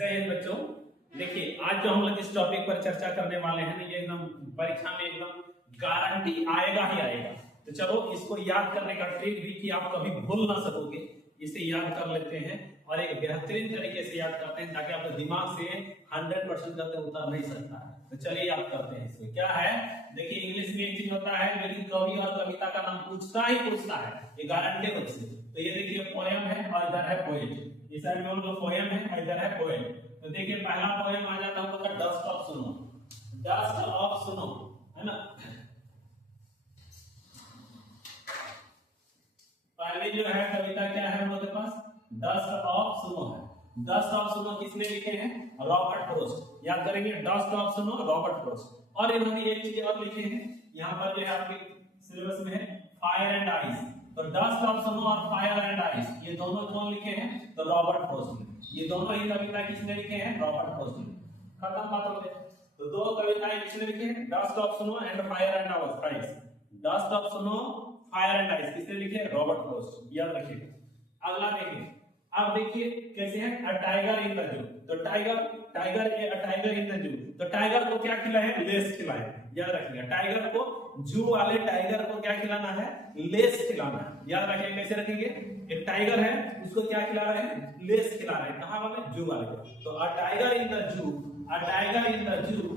जय हिंद बच्चों। देखिए आज जो हम लोग इस टॉपिक पर चर्चा करने वाले हैं ये एकदम परीक्षा में एकदम गारंटी आएगा ही आएगा। तो चलो इसको याद करने का ट्रिक भी कि आप कभी भूल ना सकोगे, इसे याद कर लेते हैं और एक बेहतरीन तरीके से याद करते हैं ताकि आपके दिमाग से 100% गलत उतर नहीं सकता है। तो चलिए याद करते हैं इसमें क्या है। देखिए इंग्लिश में एक चीज होता है जो कि कवि और कविता का नाम पूछता है, ये गारंटेबल से। तो ये देखिए पोएम है और इधर है पोएट, इस साइड में उनका पोएम है, इधर है पोएम। तो देखिए पहला पोएम आ जाता है उनका डस्ट ऑफ सुनो, डस्ट ऑफ सुनो, है ना। पहले जो है कविता क्या है हम लोग के पास, डस्ट ऑफ सुनो है। डस्ट ऑफ सुनो किसने लिखे हैं, रॉबर्ट फ्रॉस्ट। याद करेंगे डस्ट ऑफ सुनो रॉबर्ट फ्रॉस्ट। और इन्होंने एक चीज और लिखे हैं यहाँ पर जो है आपके सिलेबस में है फायर एंड आइस। तो डस्ट ऑफ सुनो और फायर एंड आइस ये दोनों कौन लिखे हैं, तो रॉबर्ट फ्रॉस्ट ने। ये दोनों ही कविता किसने लिखे हैं, रॉबर्ट फ्रॉस्ट ने। खत्म बात हो गई। तो दो कविताएं किसने लिखे हैं, डस्ट ऑफ सुनो and fire and ice. Dust of सुनो फायर एंड आइस किसने लिखे, रॉबर्ट फ्रॉस्ट। याद रखिए। अगला देखिए, अब देखिए कैसे है, अ टाइगर इन द जू। तो टाइगर इन द जू, तो टाइगर को क्या खिलाए हैं, लेस खिलाए। याद रखिएगा, टाइगर को, जू वाले टाइगर को क्या खिलाना है, लेस खिलाना है। याद रखिए कैसे रखेंगे, एक टाइगर है उसको क्या खिला रहे हैं, लेस खिला रहे हैं। कहां वाले, जू वाले को। तो अ टाइगर इन द जू, अ टाइगर इन द जू,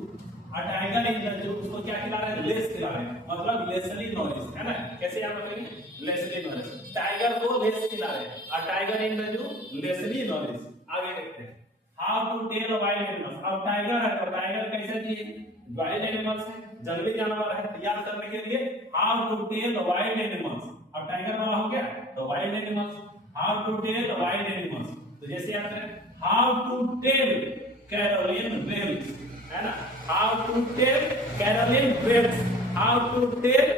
अ टाइगर इन द जू, उसको क्या खिला रहे हैं, लेस खिला रहे हैं। मतलब लेसली नॉरिश, है ना। कैसे याद रखेंगे, लेसली नॉरिश। टाइगर को लेस खिला रहे हैं, a tiger in the zoo, Leslie Norris. आगे देखते हैं, how to tell wild animals. अब टाइगर है तो टाइगर कैसे दिए, वाइल्ड एनिमल्स है, जंगली जानवर है। याद करने के लिए how to tell wild animals. अब टाइगर वाला हो गया तो wild animals, how to tell wild animals. तो जैसे याद करें, how to tell Carolyn Wells, है ना। How to tell Carolyn Wells, how to tell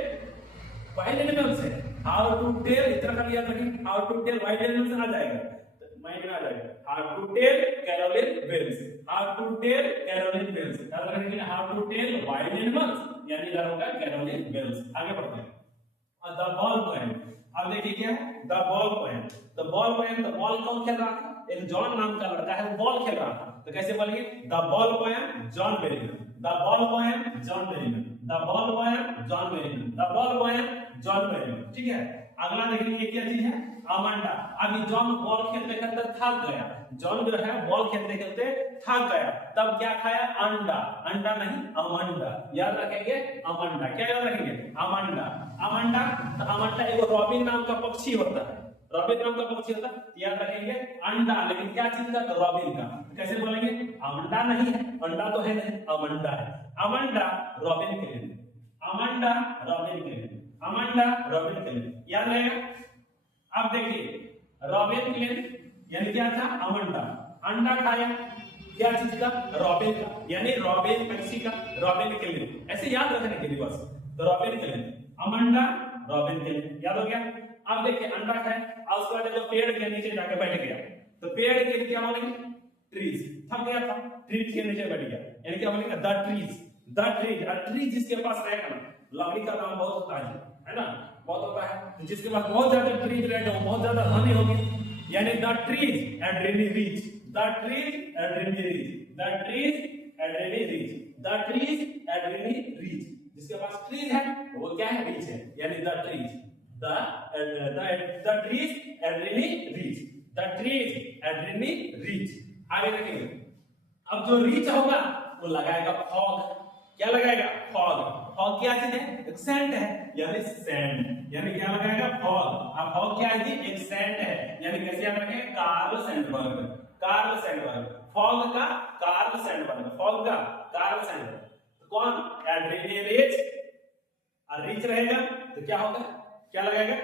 wild animals है, हाउ टू टेल इतना का याद रखें, how to tell wild animals आ जाएगा, माइंड में आ जाएगा। How to tell Carolyn Wells, how to tell Carolyn Wells. याद रखने के लिए how to tell wild animals, यानी इधर होगा कैरोलिन वेल्स। आगे बढ़ते हैं, द बॉल पोएम। अब देखिए क्या है, the ball poem. The ball poem, the ball कौन खेल रहा था, एक जॉन नाम का लड़का है वो बॉल खेल रहा था। तो कैसे बोलेंगे, the ball poem John Berryman, the ball poem John Berryman, the ball poem John Berryman, the ball poem John Berryman. ठीक है। अगला देखिए ये क्या चीज है, अमांडा। अभी जॉन बॉल खेलते खेलते थक गया, जॉन जो है बॉल खेलते खेलते थक गया, तब क्या खाया, अंडा। अंडा नहीं अमांडा, याद रखेंगे अमांडा। क्या याद रखेंगे, अमांडा। अमांडा, तो अमांडा एक रॉबिन नाम का पक्षी होता है, रॉबिन नाम का पक्षी होता है। याद रखेंगे अंडा, लेकिन क्या चीज का, तो रॉबिन का। तो कैसे बोलेंगे, अमांडा नहीं है, अंडा तो है नहीं, अमांडा है। अमांडा रॉबिन के लिए, अमांडा रॉबिन के लिए, अमांडा रॉबिन के लिए। याद रहेगा। अब देखिए रॉबिन क्लिन यानी क्या था, अमांडा। अंडा खाया क्या चीज का, रॉबिन का, यानी रॉबिन पक्षी का, रॉबिन क्लिन। ऐसे याद रखने के लिए बस। तो robin clean, Amanda robin clean. याद हो गया। अब देखिए अंडा खाया और उसके बाद जब पेड़ के नीचे जाके बैठ गया, तो पेड़ के नीचे क्या बोलेंगे, ट्रीज। थक गया था, ट्रीज के नीचे बैठ गया, यानी क्या बोलेंगे, the trees. The trees, tree जिसके पास रहेगा ना, लकड़ी का दाम बहुत होता है ना, बहुत होता है। तो जिसके पास बहुत ज्यादा ट्रीज रहेगा वो बहुत ज्यादा धनी होगी, यानी the trees and really rich, the trees and really rich, the trees and really rich, the trees and really rich. जिसके पास ट्रीज है वो क्या है, रिच है, यानी the trees, the trees and really rich, the trees and really rich. आगे देखेंगे, अब जो रिच होगा वो लगाएगा फॉग। क्या लगाएगा, फॉग। फॉग क्या चीज है, एक सेंट है, यानी सैंड, यानी क्या लगाएगा, फॉग। अब फॉग क्या है, एक सेंट है, यानी कैसे याद रखें, Karl Sandberg, Karl Sandberg. Fog का कार्ल सैंडबर्ग, फॉग का कार्ल सैंडबर्ग। तो कौन, एड्रिनी रिच, और रिच रहेगा तो क्या होगा, क्या लगाएगा,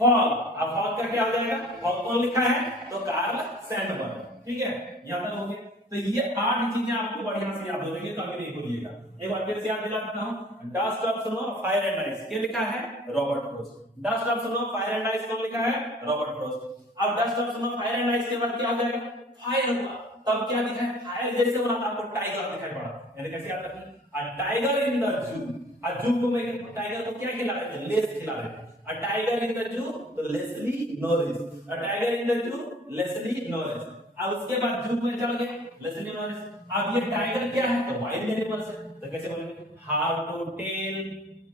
फॉग। अब फॉग का क्या हो जाएगा, फॉग कौन लिखा है, तो कार्ल सैंडबर्ग। ठीक है, यहां तक हो गया। तो ये 8 चीजें आपको बढ़िया से याद हो जाएंगे, कभी नहीं भूलिएगा। एक बार फिर से याद दिला देता हूं, डस्ट ऑफ सुनो फायर एंड आइस, ये लिखा है रॉबर्ट फ्रॉस्ट। डस्ट ऑफ सुनो फायर एंड आइस कौन लिखा है, रॉबर्ट फ्रॉस्ट। अब डस्ट ऑफ सुनो फायर एंड आइस के बाद क्या हो जाएगा, फायर हुआ, तब क्या दिखा है, फायर जैसे बना था आपको टाइगर दिखाई पड़ा, यानी कैसे याद रखें, अ टाइगर इन द जू। अ जू को मैं टाइगर को क्या खिला रहे थे, लेस खिला रहे थे। अ टाइगर इन द जू, तो Leslie nourish, a tiger in the zoo, Leslie nourish. अब उसके बाद जू में चल गए लेसन एनिमल्स। अब ये टाइगर क्या है तो वाइल्ड एनिमल्स है, तो कैसे बोलेंगे how to tell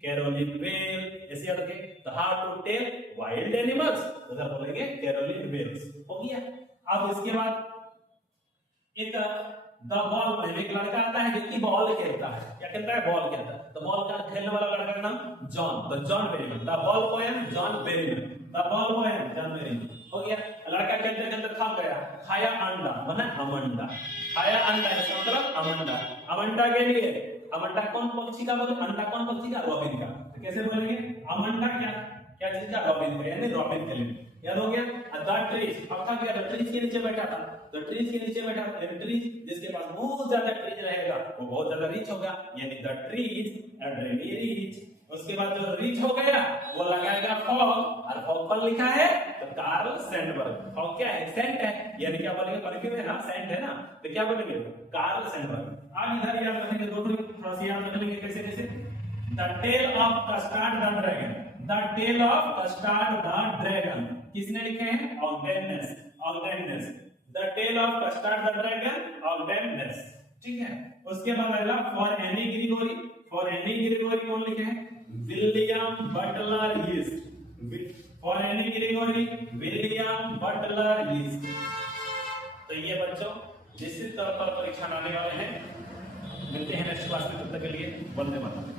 Caroline Well, ऐसे याद रखें। तो how to tell wild animals, तो उधर बोलेंगे कैरोलिन वेल्स, हो गया। अब इसके बाद एक द बॉल में एक लड़का आता है जो कि बॉल खेलता है, क्या खेलता है बॉल खेलता है, तो बॉल का खेलने वाला लड़का का नाम जॉन, तो John Berryman, the ball poem John Berryman, the ball poem John Berryman, हो गया। लड़का खेलते खेलते थक गया, खाया अंडा माने अमंडा, खाया अंडा इसका मतलब अमंडा, अमंडा के लिए अमंडा कौन पक्षी का बोले, अंडा कौन पक्षी का रॉबिन का, तो कैसे बोलेंगे अमंडा क्या क्या चीज का रॉबिन का, यानी रॉबिन के लिए, याद हो गया। द ट्रीज, अब था क्या ट्रीज के नीचे बैठा था, तो ट्रीज के नीचे बैठा ट्रीज जिसके पास बहुत ज्यादा ट्रीज रहेगा वो बहुत ज्यादा रिच होगा, यानी the trees are very rich. उसके बाद जो रिच हो गया वो लगाएगा फॉग, और फॉग पर लिखा है तो कार्ल सैंडबर्ग, फॉग क्या है सेंट है, यानी क्या बोलेंगे परफ्यूम है ना, सेंट है ना, तो क्या बोलेंगे कार्ल सैंडबर्ग। आज इधर याद रखेंगे दो थोड़ा सा याद रखेंगे कैसे कैसे, the tale of custard the dragon, the tale of custard the dragon किसने लिखे हैं Ogden Nash, Ogden Nash, the tale of custard the dragon Ogden Nash, ठीक है। उसके बाद अगला for Anne Gregory, for Anne Gregory कौन लिखे हैं विलियम बटलर ईस्ट, for Anne Gregory William Butler ईस्ट। तो ये बच्चों निश्चित तौर पर परीक्षा आने वाले हैं, मिलते हैं नेक्स्ट क्लास में, तब तक के लिए वंदे मातरम।